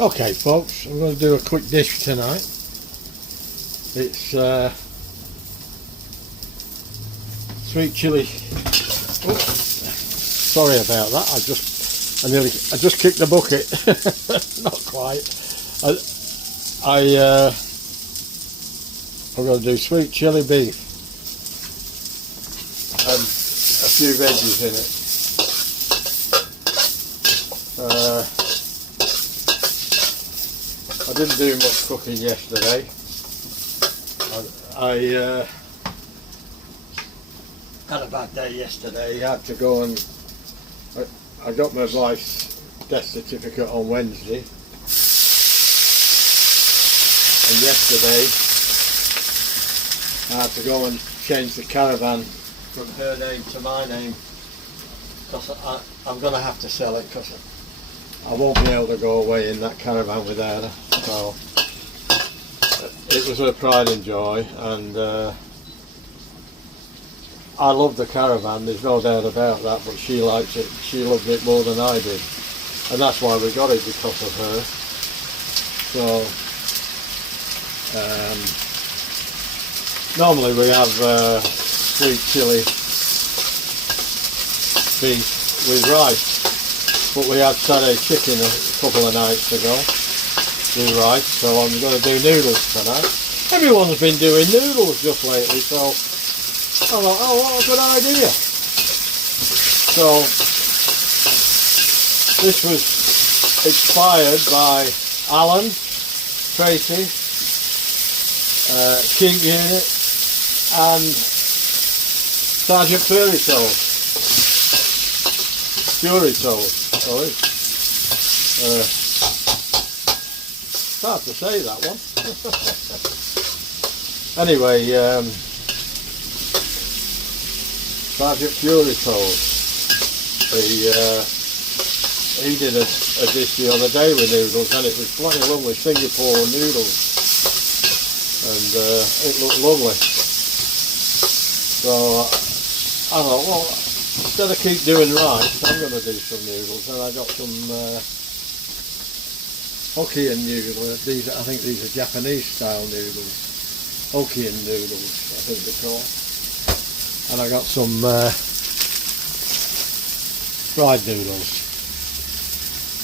Okay folks, I'm going to do a quick dish tonight. It's sweet chili. Oh, sorry about that. I just kicked the bucket. Not quite. I'm going to do sweet chili beef and a few veggies in it. I didn't do much cooking yesterday. I had a bad day yesterday. I had to go and I got my wife's death certificate on Wednesday, and yesterday I had to go and change the caravan from her name to my name, because I'm going to have to sell it, because I won't be able to go away in that caravan without her. So it was her pride and joy, and I love the caravan, there's no doubt about that, but she likes it, she loved it more than I did, and that's why we got it, because of her. So normally we have sweet chili beef with rice, but we had Saturday chicken a couple of nights ago with rice, so I'm going to do noodles tonight. Everyone's been doing noodles just lately, so I thought, oh, what a good idea. So this was inspired by Alan, Tracy, Keep Unit and Sergeant Fury Toast. Sorry. It's hard to say that one. Anyway, Sergeant Fury Toast. He did a dish the other day with noodles, and it was bloody lovely, Singapore noodles, and it looked lovely. So I thought, well, instead of keep doing rice, I'm going to do some noodles, and I got some hokien noodles. I think these are Japanese style noodles, hokien noodles, I think they're called. And I got some fried noodles.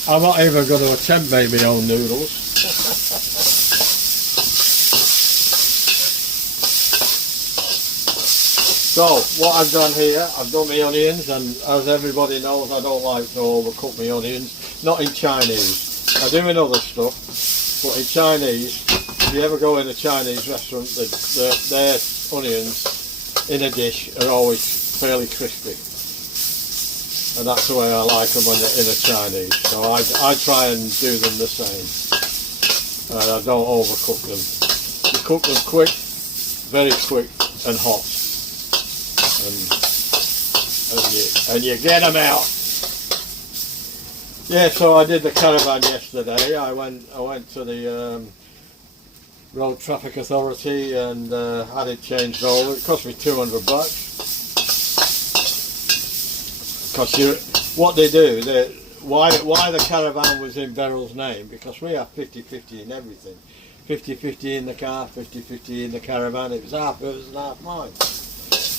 I'm not even going to attempt making my own noodles. So what I've done here, I've done my onions, and as everybody knows, I don't like to overcook my onions. Not in Chinese. I do in other stuff, but in Chinese, if you ever go in a Chinese restaurant, their onions in a dish are always fairly crispy, and that's the way I like them when they're in a Chinese. So I try and do them the same, and I don't overcook them. You cook them quick, very quick and hot, and you get them out. Yeah, so I did the caravan yesterday. I went to the Road Traffic Authority and had it changed over. It cost me $200. Because what they do, why the caravan was in Beryl's name, because we have 50-50 in everything. 50-50 in the car, 50-50 in the caravan. It was half hers and half mine.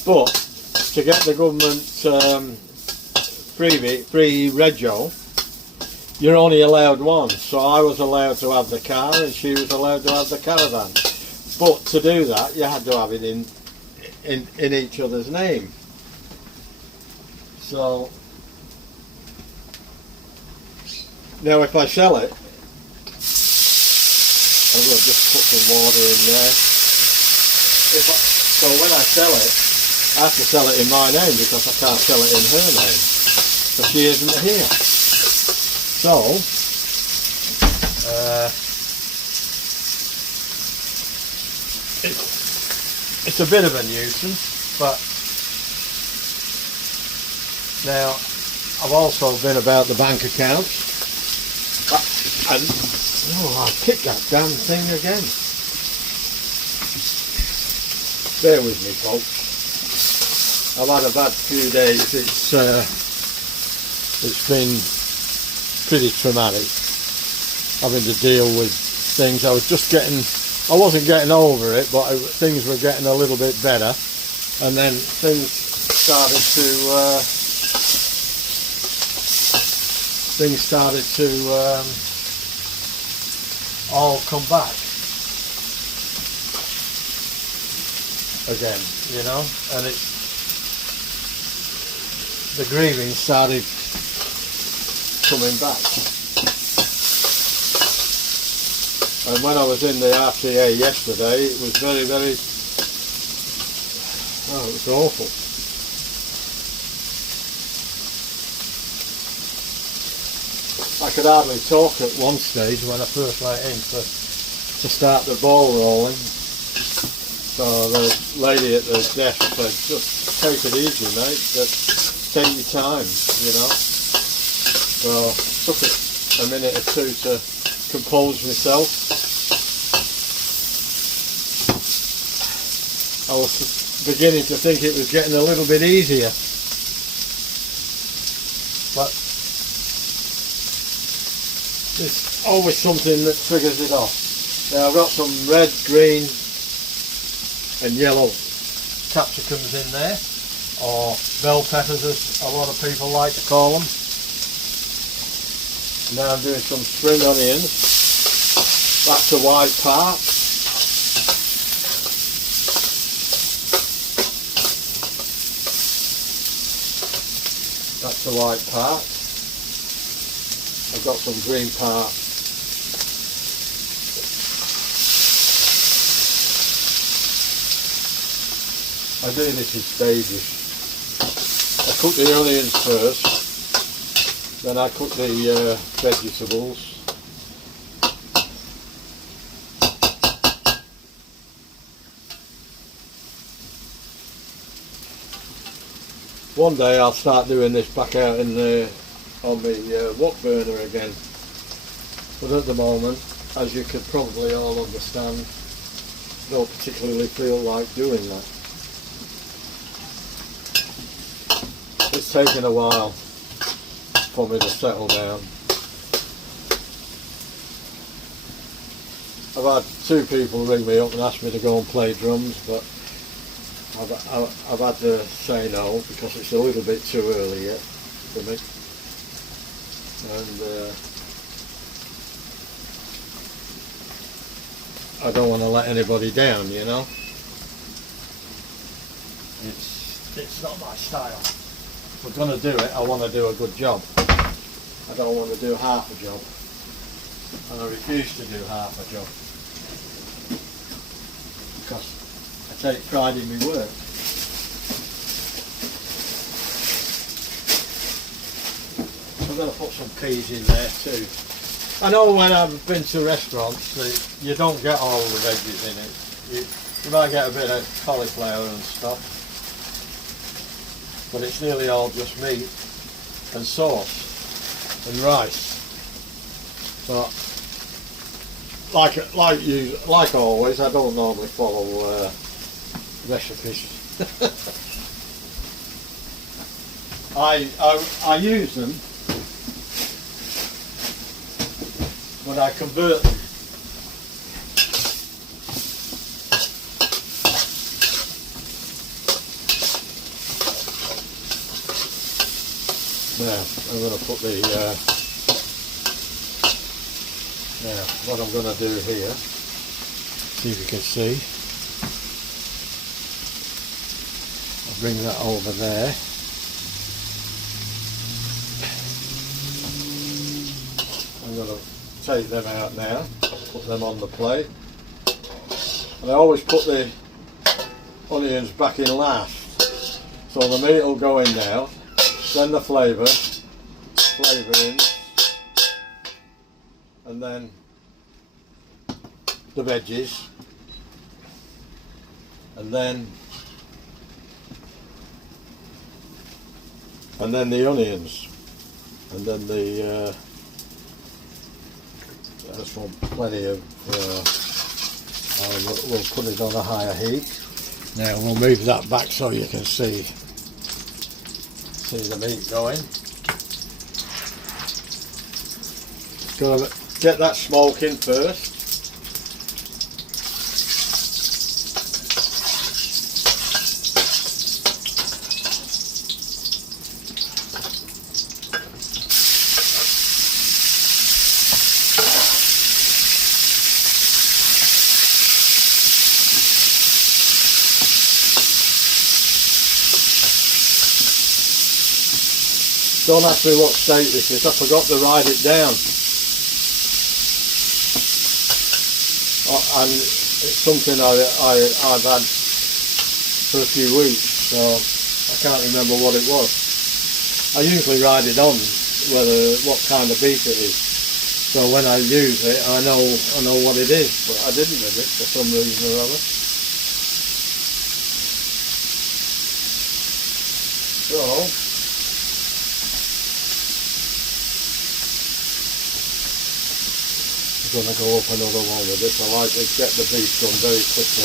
But to get the government free rego, you're only allowed one. So I was allowed to have the car and she was allowed to have the caravan. But to do that, you had to have it in each other's name. So now if I sell it, I'm going to just put some water in there. So when I sell it, I have to sell it in my name, because I can't sell it in her name, because she isn't here. So it's a bit of a nuisance, but now I've also been about the bank accounts, and I kicked that damn thing again. Bear with me, folks. I've had a bad few days. It's been pretty traumatic. having to deal with things. I wasn't getting over it, but things were getting a little bit better, and then things started to all come back again, you know, and the grieving started coming back. And when I was in the RTA yesterday, it was very, very, oh, it was awful. I could hardly talk at one stage when I first went in to start the ball rolling. So the lady at the desk said, just take it easy, mate, take your time, you know. So it took a minute or two to compose myself. I was beginning to think it was getting a little bit easier, but there's always something that triggers it off. Now I've got some red, green and yellow capsicums in there, or bell peppers as a lot of people like to call them. Now I'm doing some spring onions. That's a white part. That's the white part. I've got some green part. I do this in stages. I cook the onions first, then I cook the vegetables. One day I'll start doing this back out on the wok burner again, but at the moment, as you could probably all understand, don't particularly feel like doing that. It's taken a while for me to settle down. I've had 2 people ring me up and ask me to go and play drums, but I've had to say no because it's a little bit too early yet for me, and I don't want to let anybody down, you know. It's not my style. If we're going to do it, I want to do a good job. I don't want to do half a job, and I refuse to do half a job because I take pride in my work. I'm going to put some peas in there too. I know when I've been to restaurants, you don't get all the veggies in it. You might get a bit of cauliflower and stuff, but it's nearly all just meat and sauce and rice. But like always, I don't normally follow recipes. I use them, but I convert them. Now I'm going to put the now what I'm going to do here, see if you can see, I'll bring that over there. I'm going to take them out now, put them on the plate, and I always put the onions back in last, so the meat will go in now, then the flavour in, and then the veggies, and then the onions, and then the that's one plenty of we'll put it on a higher heat. Now we'll move that back so you can see the meat going. get that smoking first. Don't ask me what state this is, I forgot to write it down. And it's something I've had for a few weeks, so I can't remember what it was. I usually write it on what kind of beef it is, so when I use it I know what it is, but I didn't with it for some reason or other. So I'm going to go up another one with this. I like to get the beef done very quickly.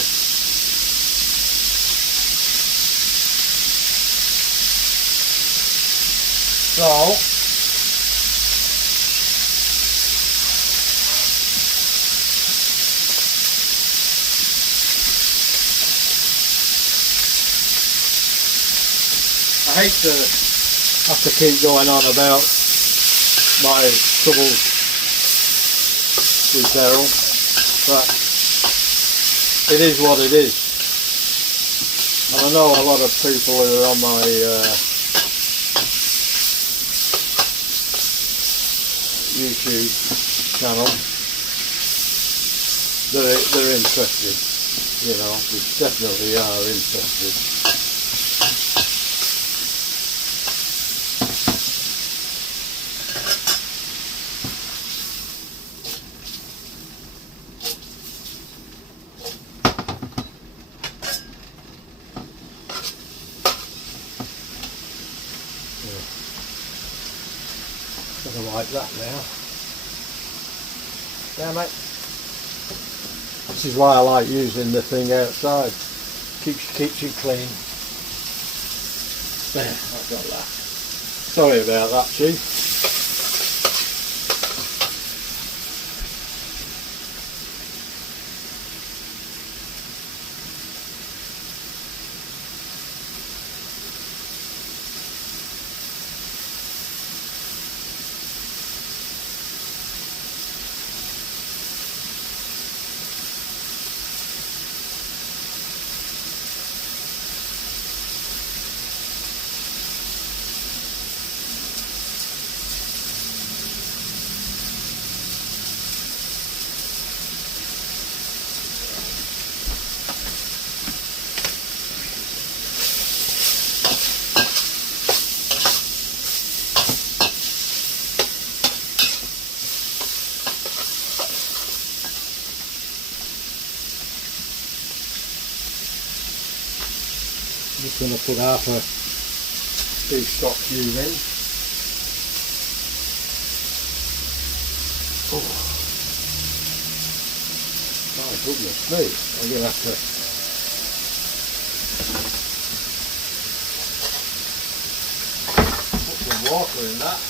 So I hate to have to keep going on about my troubles with Daryl, but it is what it is. And I know a lot of people who are on my YouTube channel, they're interested, you know, they definitely are interested. Doesn't like that now. Damn it. This is why I like using the thing outside. Keeps you clean. There, I've got that. Sorry about that, Chief. I'm just going to put half a beef stock cube in. Oh. My goodness me, I'm going to have to put some water in that.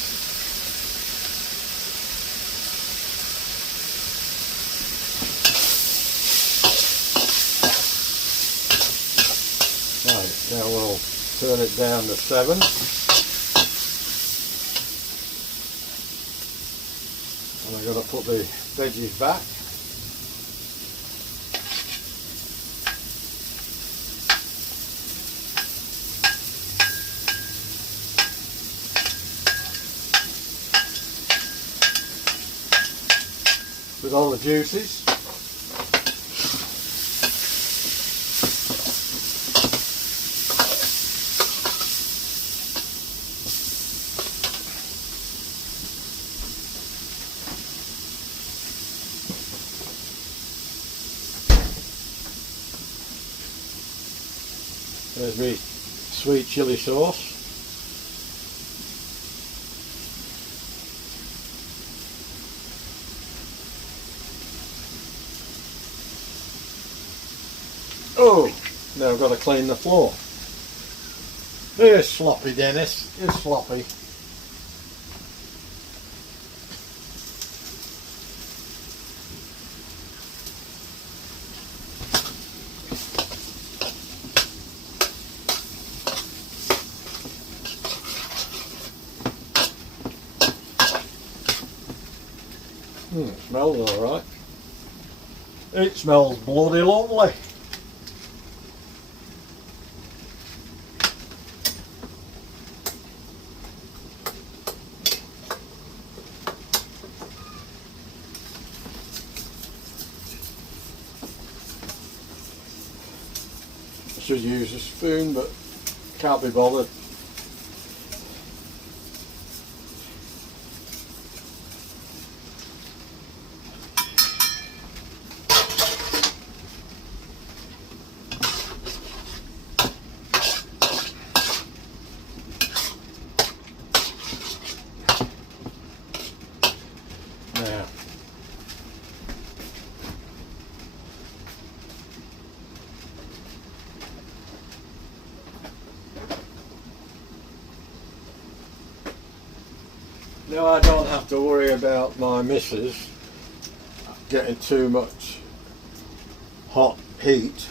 Right, now we'll turn it down to 7. And I'm going to put the veggies back. With all the juices. There's my sweet chilli sauce. Oh, now I've got to clean the floor. You're sloppy, Dennis. You're sloppy. It smells alright. It smells bloody lovely. I should use a spoon, but can't be bothered. Now I don't have to worry about my missus getting too much hot heat.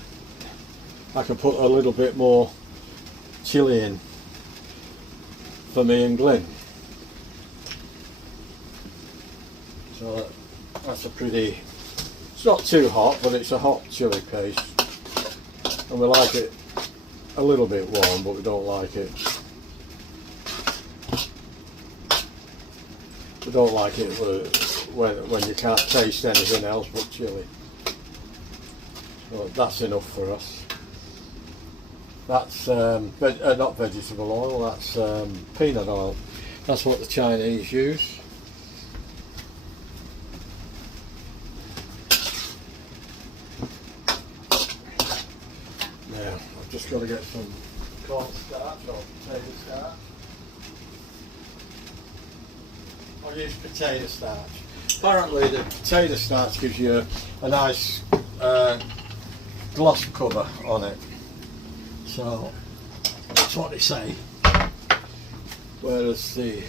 I can put a little bit more chilli in for me and Glenn. So that's a pretty, it's not too hot, but it's a hot chilli paste. And we like it a little bit warm, but we don't like it. We don't like it when you can't taste anything else but chilli. So that's enough for us. That's not vegetable oil, that's peanut oil. That's what the Chinese use. Now, I've just got to get some cornstarch or potato starch. I'll use potato starch. Apparently the potato starch gives you a nice gloss cover on it. So that's what they say. Whereas the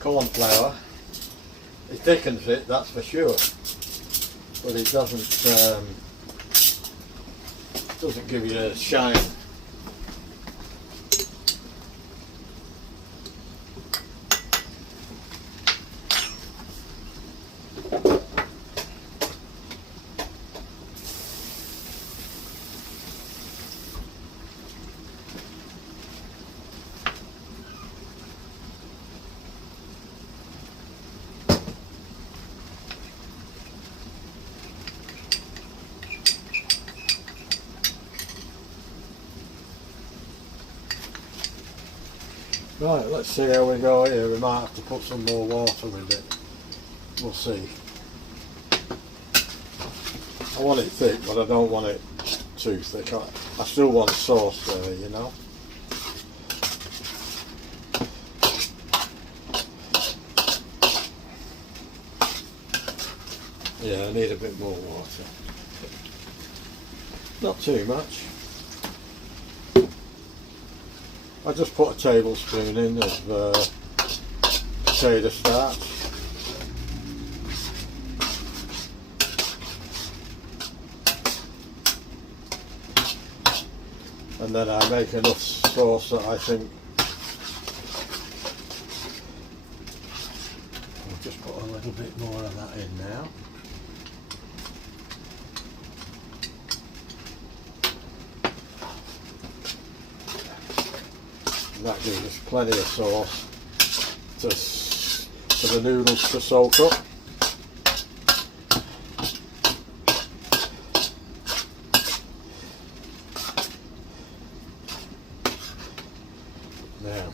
corn flour, it thickens it, that's for sure. But it doesn't give you a shine. Right, let's see how we go here. We might have to put some more water with it. We'll see. I want it thick, but I don't want it too thick. I still want sauce there, you know. Yeah, I need a bit more water. Not too much. I just put a tablespoon in of potato starch. And then I make enough sauce that I think I'll just put a little bit more of that in now. And that gives us plenty of sauce for the noodles to soak up. Now,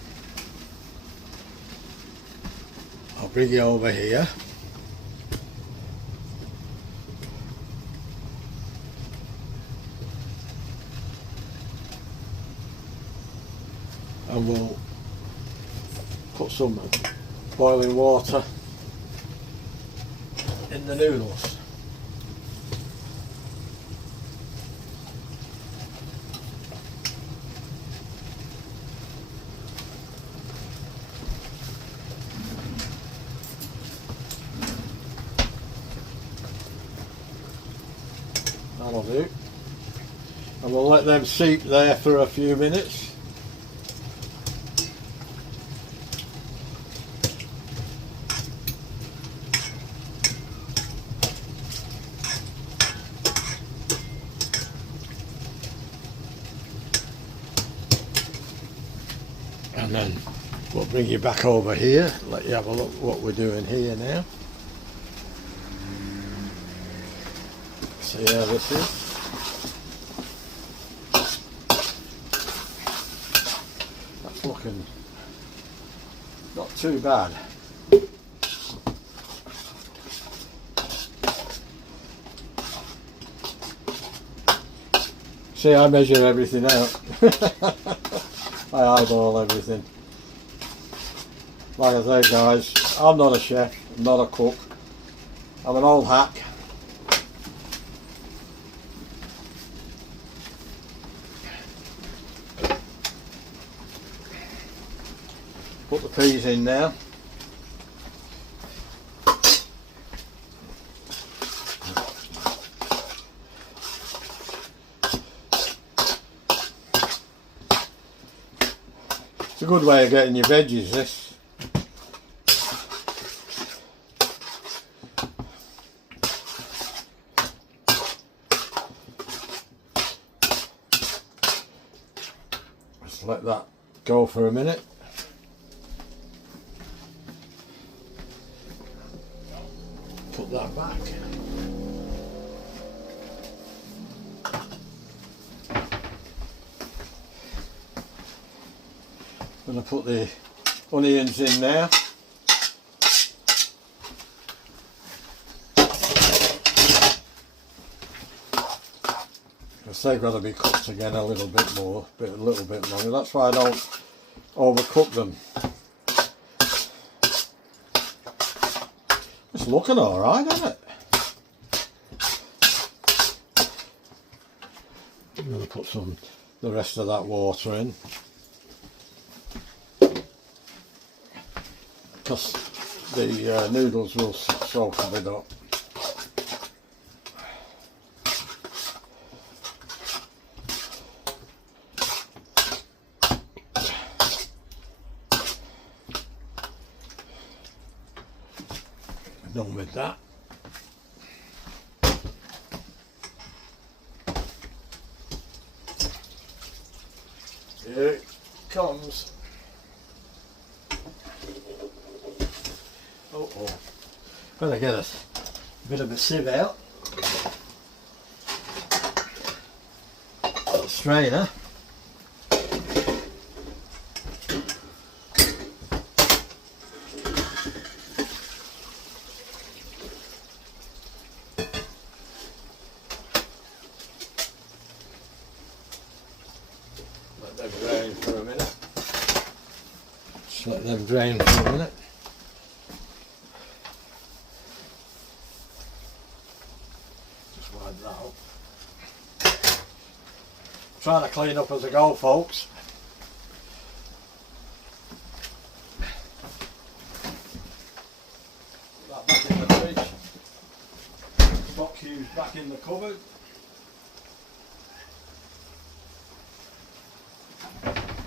I'll bring you over here. And we'll put some boiling water in the noodles. That'll do. And we'll let them seep there for a few minutes. And then we'll bring you back over here, let you have a look what we're doing here now. See how this is. That's looking not too bad. See, I measure everything out. I eyeball everything. Like I say guys, I'm not a chef, I'm not a cook. I'm an old hack. Put the peas in now. It's a good way of getting your veggies, this. Just let that go for a minute. Put that back. I'm going to put the onions in now. Because they've got to be cooked again a little bit more, a little bit longer. That's why I don't overcook them. It's looking alright, isn't it? I'm going to put the rest of that water in. Because the noodles will soak a bit up. Done with that. Here it comes. Oh, better get a bit of a sieve out. A strainer. Let them drain for a minute. Just let them drain for a minute. Trying to clean up as I go, folks. Put that back in the fridge. Stock cubes back in the cupboard.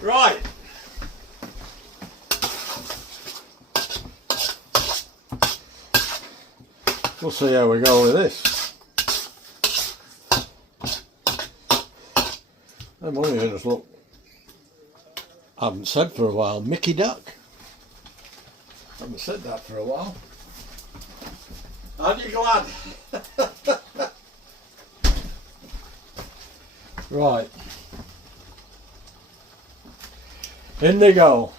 Right. We'll see how we go with this. Them onions look, I haven't said for a while, Mickey Duck. I haven't said that for a while. Aren't you glad? Right. In they go.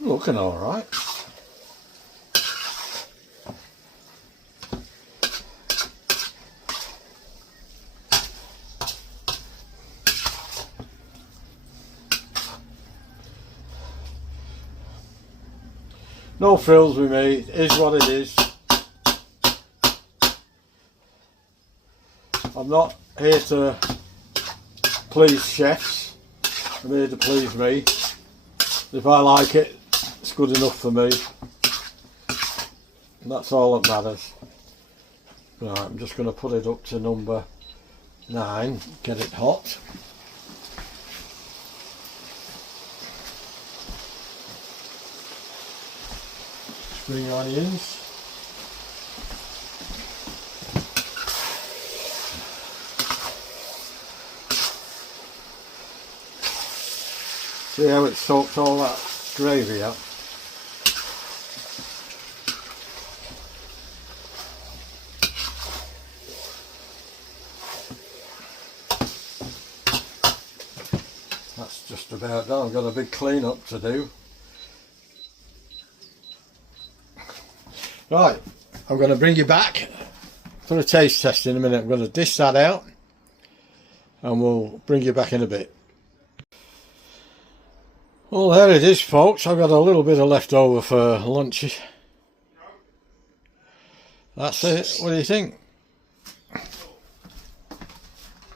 Looking all right. No frills with me, it is what it is. I'm not here to please chefs. I'm here to please me. If I like it, it's good enough for me. And that's all that matters. Right, I'm just going to put it up to number 9, get it hot. Spring onions. See how it soaks all that gravy up? That's just about done. I've got a big clean up to do. Right, I'm going to bring you back for a taste test in a minute. I'm going to dish that out and we'll bring you back in a bit. Well, there it is, folks. I've got a little bit of leftover for lunch. That's it. What do you think?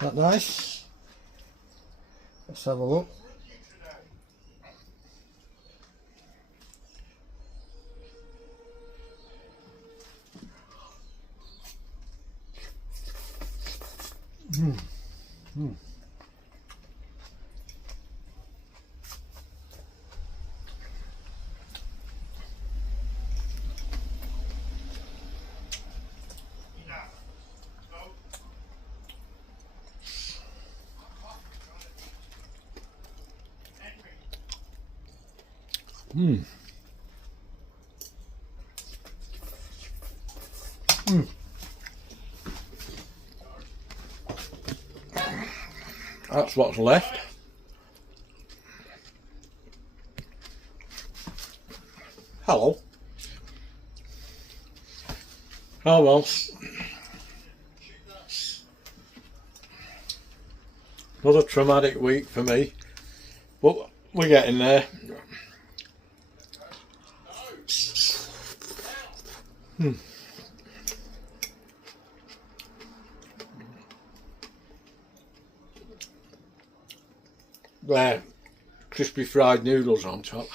That nice? Let's have a look. Mm. Mm. Mm. Mm. That's what's left. Hello. Oh well. Another traumatic week for me, but we're getting there. Hmm. There, crispy fried noodles on top.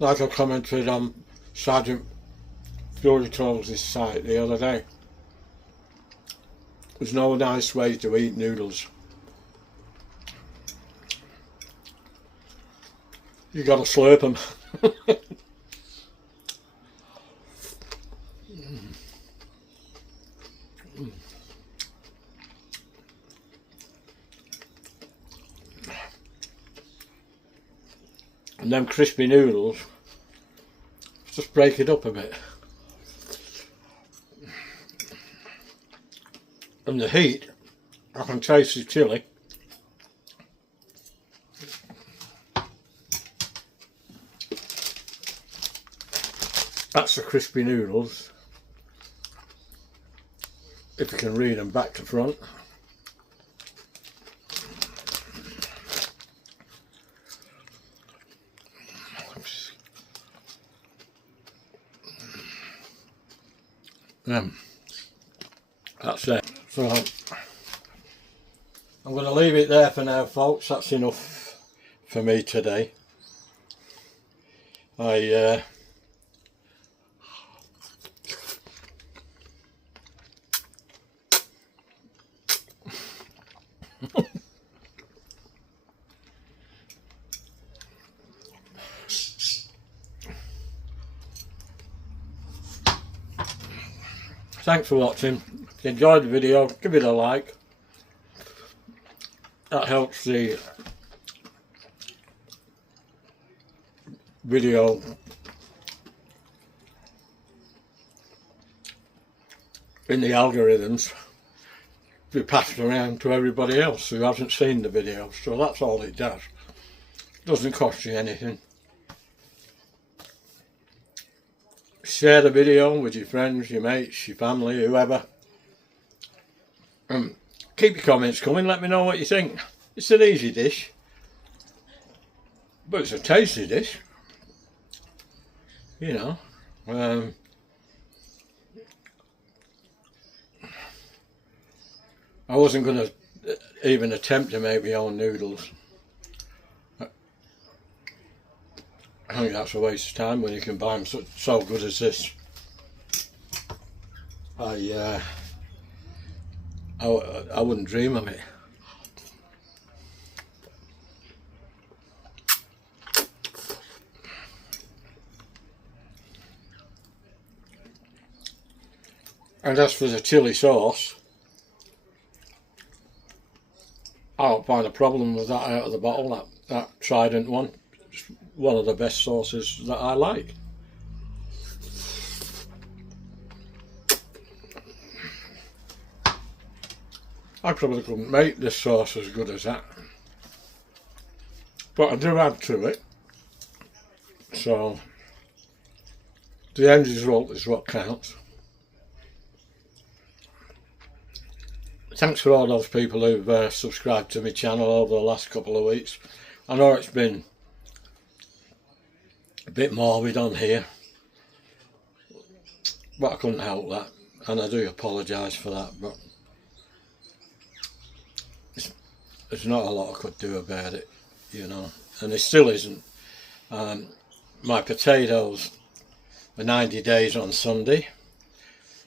Like I commented on Sergeant Fury Trolls' site the other day, there's no nice way to eat noodles. You gotta slurp them. And them crispy noodles, just break it up a bit. And the heat, I can taste the chilli. That's the crispy noodles, if you can read them back to front. That's it. So I'm going to leave it there for now, folks. That's enough for me today. Thanks for watching. If you enjoyed the video, give it a like. That helps the video in the algorithms. be passed around to everybody else who hasn't seen the video. So that's all it does. Doesn't cost you anything. Share the video with your friends, your mates, your family, whoever. Keep your comments coming, let me know what you think. It's an easy dish, but it's a tasty dish. You know, I wasn't going to even attempt to make my own noodles. I think that's a waste of time when you can buy them so good as this. I wouldn't dream of it. And as for the chilli sauce, I don't find a problem with that out of the bottle, that Trident one. It's one of the best sauces that I like. I probably couldn't make this sauce as good as that, but I do add to it, so the end result is what counts. Thanks for all those people who've subscribed to my channel over the last couple of weeks. I know it's been a bit morbid on here, but I couldn't help that, and I do apologise for that, but there's not a lot I could do about it, you know, and there still isn't. My potatoes were 90 days on Sunday,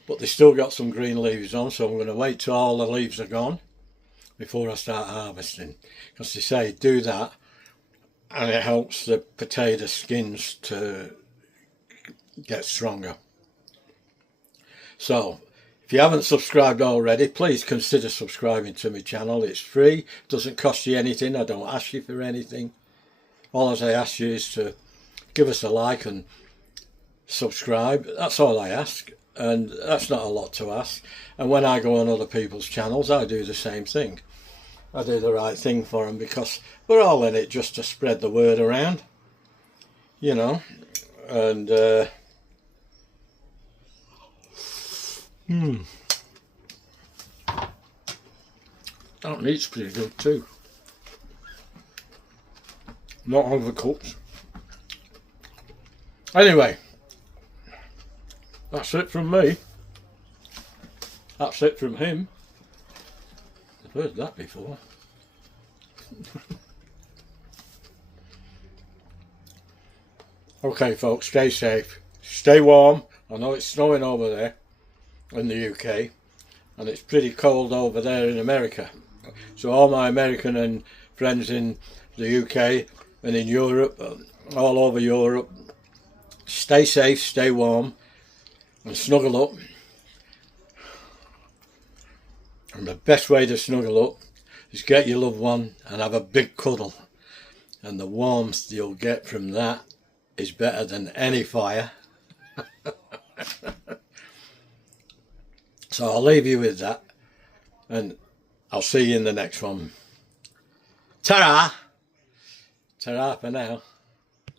but they still got some green leaves on, so I'm going to wait till all the leaves are gone before I start harvesting, because they say do that and it helps the potato skins to get stronger. So if you haven't subscribed already, please consider subscribing to my channel. It's free, doesn't cost you anything, I don't ask you for anything. All I ask you is to give us a like and subscribe. That's all I ask, and that's not a lot to ask. And when I go on other people's channels, I do the same thing. I do the right thing for them, because we're all in it just to spread the word around, you know. And that meat's pretty good too, not overcooked. Anyway, that's it from me. That's it from him. I've heard that before. Okay folks, stay safe, stay warm. I know it's snowing over there in the UK, and it's pretty cold over there in America. So all my American and friends in the UK and in Europe, all over Europe, stay safe, stay warm, and snuggle up. And the best way to snuggle up is get your loved one and have a big cuddle. And the warmth you'll get from that is better than any fire. So I'll leave you with that, and I'll see you in the next one. Ta-ra! Ta-ra for now.